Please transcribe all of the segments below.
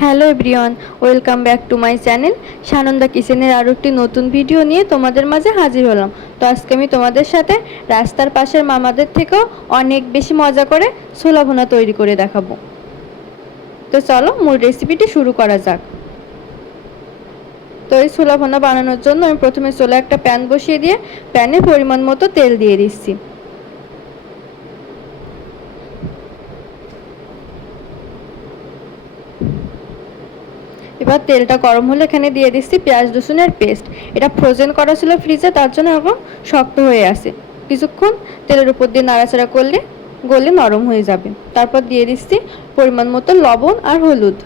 Hello everyone, welcome back to my channel Sananda কিচেনের আরও একটি নতুন ভিডিও নিয়ে তোমাদের মাঝে হাজির হলাম। তো আজকে আমি তোমাদের সাথে রাস্তার পাশের মামাদের থেকেও অনেক বেশি মজা করে ছোলা ভুনা তৈরি করে দেখাবো। তো চলো মূল রেসিপিটি শুরু করা যাক। তো এই ছোলা ভুনা বানানোর জন্য আমি প্রথমে চুলা একটা প্যান বসিয়ে দিয়ে প্যানে পরিমাণ মতো তেল দিয়ে দিচ্ছি। এবার তেলটা গরম হলে এখানে দিয়ে দিচ্ছি পেঁয়াজ রসুনের পেস্ট। এটা ফ্রোজেন করা ছিল ফ্রিজে, তার জন্য এখন শক্ত হয়ে আসে। কিছুক্ষণ তেলের উপর দিয়ে নাড়াচাড়া করলে গলে নরম হয়ে যাবে। তারপর দিয়ে দিচ্ছি পরিমাণ মতো লবণ আর হলুদ,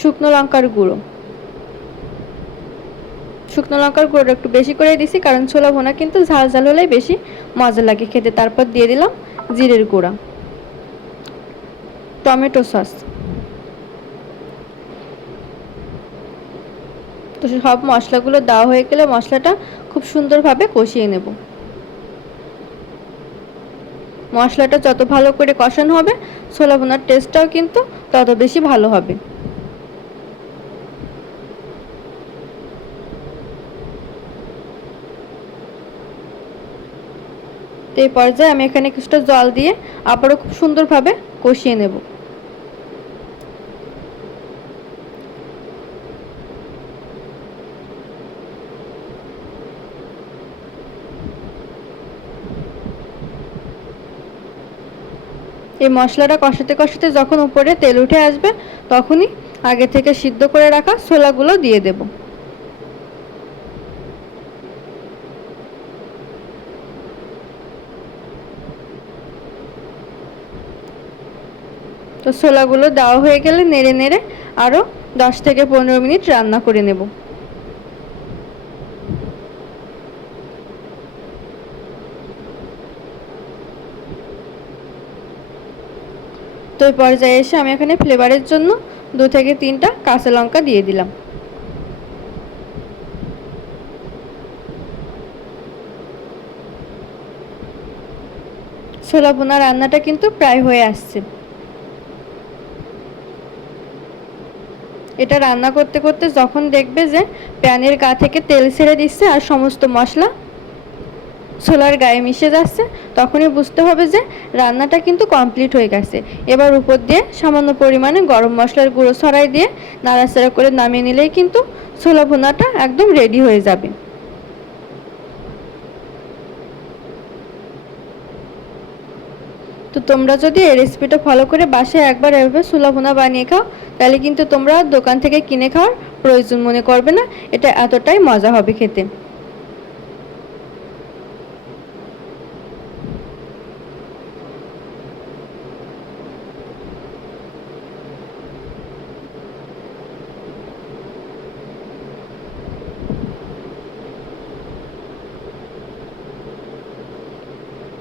শুকনো লঙ্কার গুঁড়ো। শুকনো লঙ্কার গুঁড়োটা একটু বেশি করে দিছি, কারণ ছোলা ভুনা কিন্তু ঝাল ঝাল হলেই বেশি মজা লাগে খেতে। তারপর দিয়ে দিলাম জিরের গুঁড়া, টমেটো সস। তো সব মশলাগুলো দেওয়া হয়ে গেলে মশলাটা খুব সুন্দরভাবে কষিয়ে নেব। মশলাটা যত ভালো করে কষানো হবে ছোলা ভুনার টেস্টটাও কিন্তু তত বেশি ভালো হবে। তো এই পর্যায়ে আমি এখানে কিছুটা জল দিয়ে আবারও খুব সুন্দরভাবে কষিয়ে নেব। এই মশলাটা কষাতে কষাতে যখন উপরে তেল উঠে আসবে তখনই আগে থেকে সিদ্ধ করে রাখা ছোলাগুলো দিয়ে দেব। তো ছোলাগুলো দেওয়া হয়ে গেলে নেড়ে নেড়ে আরও 10 থেকে 15 মিনিট রান্না করে নেব। তো এই পর্যায়ে এসে আমি এখানে ফ্লেভারের জন্য 2 থেকে 3টা কাঁচা লঙ্কা দিয়ে দিলাম। ছোলা ভুনা রান্নাটা কিন্তু প্রায় হয়ে আসছে। এটা রান্না করতে করতে যখন দেখবে যে প্যানের গা থেকে তেল ছেড়ে দিচ্ছে আর সমস্ত মশলা ছোলার গায়ে মিশে যাচ্ছে, তখনই বুঝতে হবে যে রান্নাটা কিন্তু কমপ্লিট হয়ে গেছে। এবার উপর দিয়ে সামান্য পরিমাণে গরম মশলার গুঁড়ো ছড়াই দিয়ে নাড়াচাড়া করে নামিয়ে নিলেই কিন্তু ছোলা ভুনাটা একদম রেডি হয়ে যাবে। তো তোমরা যদি এই রেসিপিটা ফলো করে বাসায় একবার এভাবে ছোলা ভুনা বানিয়ে খাও, তাহলে কিন্তু তোমরা দোকান থেকে কিনে খাওয়ার প্রয়োজন মনে করবে না। এটা এতটাই মজা হবে খেতে।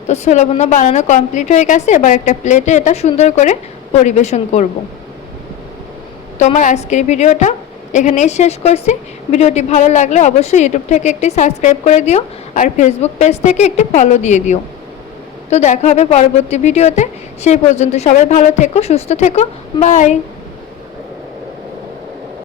তো ছোলা ভুনা বানানো কমপ্লিট হয়ে গেছে। এবার একটা প্লেটে এটা সুন্দর করে পরিবেশন করব। তোমার আজকের ভিডিওটা এখানেই শেষ করছি। ভিডিওটি ভালো লাগলে অবশ্যই ইউটিউব থেকে একটি সাবস্ক্রাইব করে দিও আর ফেসবুক পেজ থেকে একটি ফলো দিয়ে দিও। তো দেখা হবে পরবর্তী ভিডিওতে। সেই পর্যন্ত সবাই ভালো থেকো, সুস্থ থেকো। বাই।